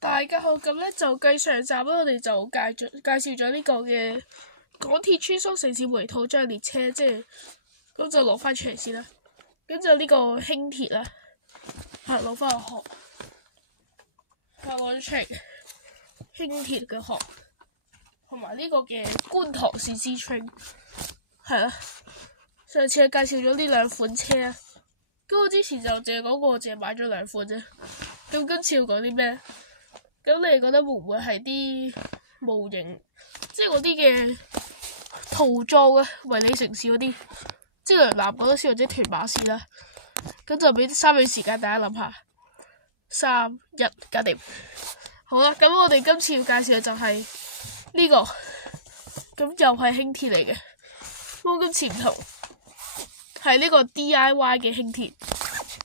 大家好，咁咧就繼上集啦，我哋就介紹咗呢個嘅港鐵穿梭城市圍土張列車，咁就攞翻出嚟先啦。咁就呢個輕鐵啦，攞翻個殼，攞咗出嚟輕鐵嘅殼，同埋呢個嘅觀塘線 C Train， 係啦。上次介紹咗呢兩款車啊，咁我之前就淨係講過，我淨係買咗兩款啫。咁今次要講啲咩？咁你哋覺得會唔會係啲模型，即係嗰啲嘅套裝啊，維理城市嗰啲，即係南港島線或者屯馬線啦。咁就俾3秒時間大家諗下，3、1，搞掂。好啦，咁我哋今次要介紹嘅就係呢個，咁又係輕鐵嚟嘅。咁今次唔同，係呢個 DIY 嘅輕鐵，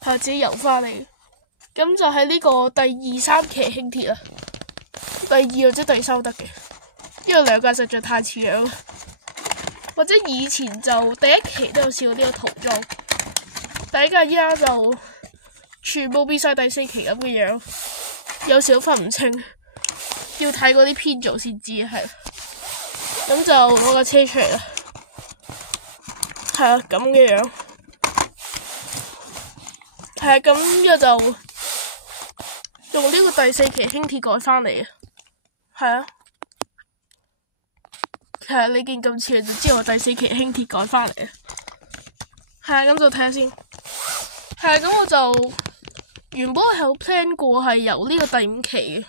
係自己油翻嚟嘅。咁就係呢個第2、3期輕鐵啦，第2或者第3得嘅，因為兩架實在太似樣，或者以前就第1期都有試過呢個塗裝，第一架依家就全部變晒第4期咁嘅樣，有時都分唔清，要睇嗰啲編組先知係。咁就攞架車出嚟啦，係啊，咁嘅樣，係啊，咁呢個就用呢個第4期輕鐵改翻嚟嘅，係啊，其實你見咁似就知我第4期輕鐵改翻嚟嘅，係啊，咁就睇下先，係啊，咁我就原本係有 plan 過係由呢個第5期嘅，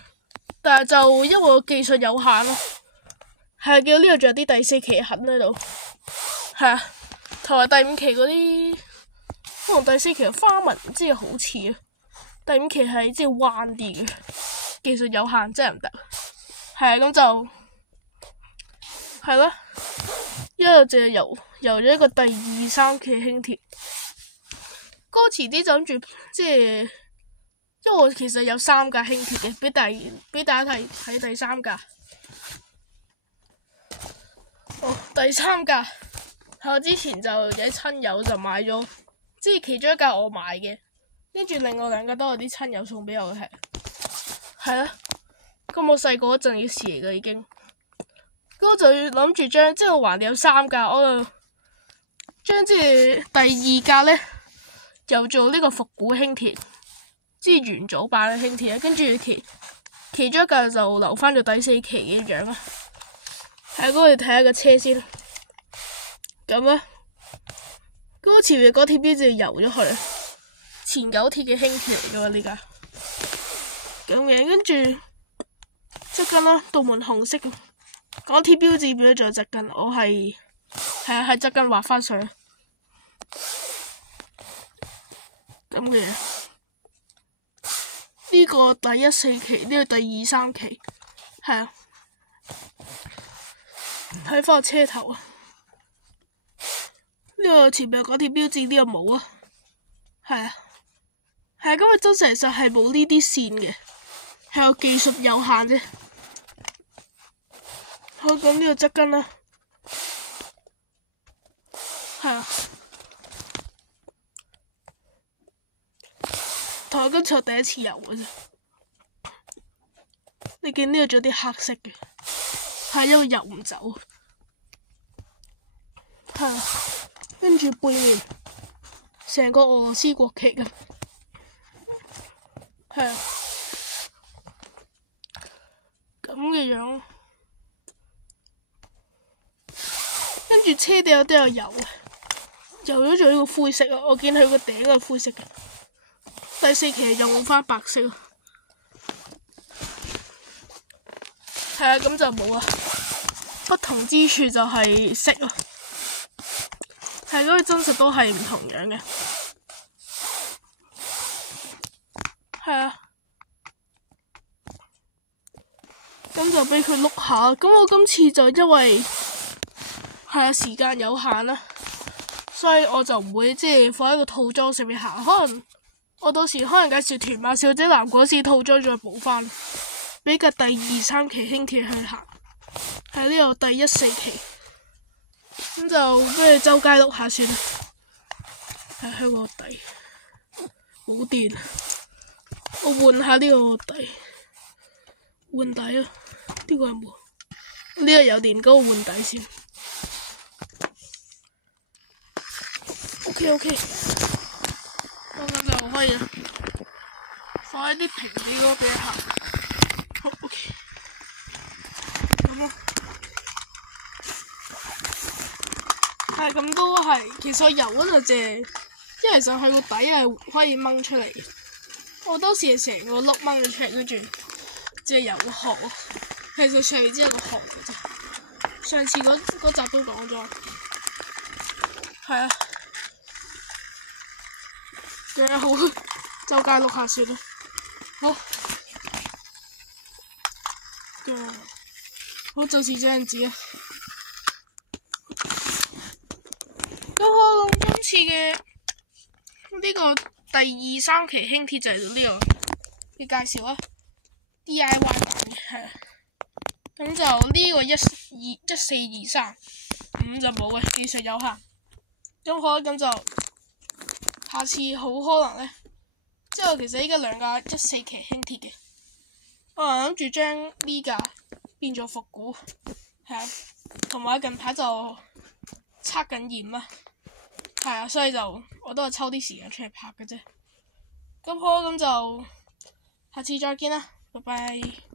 但係就因為我技術有限咯，係見到呢度仲有啲第4期痕喺度，係啊，同埋第5期嗰啲同第4期嘅花紋唔知係好似啊。第5期係即係彎啲嘅，技術有限真係唔得。係啊，咁就係啦，一路就係游咗一個第2、3期輕鐵。歌詞啲就諗住即係，因為我其實有3架輕鐵嘅，俾大家睇第3架。第3架係我之前就有啲親友就買咗，即係其中一架我買嘅。跟住另外2架都有啲親友送俾我嘅，係啦。咁我細個嗰陣嘅事嚟嘅已經，咁我就諗住將即係我還有3架，我就將即係第2架咧又做呢個復古輕鐵，即係元祖版嘅輕鐵啦。跟住其中一架就留翻咗第4期嘅樣啦。係，咁我哋睇下個車先，咁啊，咁我前面嗰鐵標誌油咗去。前九鐵嘅輕鐵嚟嘅喎呢架，咁嘅，跟住側跟啦，道門紅色嘅，港鐵標誌變咗做側跟，我係喺側跟畫翻上，咁嘅，呢個第1、4期，呢個第2、3期，係啊，睇翻個車頭啊，呢個前面港鐵標誌呢個冇啊，係啊。係，咁佢真實係冇呢啲線嘅，係有技術有限啫。好，咁呢個側跟啦，係啊，同我今次第1次游嘅啫。你見呢度仲有啲黑色嘅，係因為游唔走。係啊，跟住背面成個俄羅斯國旗嘅。係啊，咁嘅樣，跟住車底都有油，油咗做呢個灰色啊！我見佢個頂係灰色嘅，第4期係用翻白色啊。係啊，咁就冇啊。不同之處就係色啊，係嗰啲真實都係唔同樣嘅。係啊，咁就俾佢碌下。咁我今次就因為係啊時間有限啦，所以我就唔會即係放喺個套裝上面行。可能我到時可能介紹屯馬線或者南港線套裝再補翻，俾架第2、3期輕鐵去行。喺呢度第1、4期，咁就不如周街碌下算啦。喺香港底冇電。我換下呢個底，換底啊！呢個係冇，呢個有電膏換底先。OK， 咁就可以啦。放喺啲平啲嗰個俾一下。好 OK， 咁咯。係咁都係，其實油嗰度隻，因為上去個底係可以掹出嚟嘅。我當時係成個粒掹咗出嚟，跟住隻油殼，其實上面只有個殼嘅啫。上次嗰集都講咗，係啊，嘅好，周街碌下算啦。好，嘅好就是這樣子啊。咁今次嘅呢個第2、3期輕鐵就係呢個嘅介紹啊 ，DIY 版嘅係啊。咁就呢個1、4、2、3、5就冇嘅，技術有限。咁好啦，咁就下次好可能咧，即係我其實依家2架14期輕鐵嘅，我諗住將呢架變做復古，係啊，同埋近排就測緊驗啊，係啊，所以就我都係抽啲時間出嚟拍嘅啫。咁好啦，咁就下次再見啦，拜拜。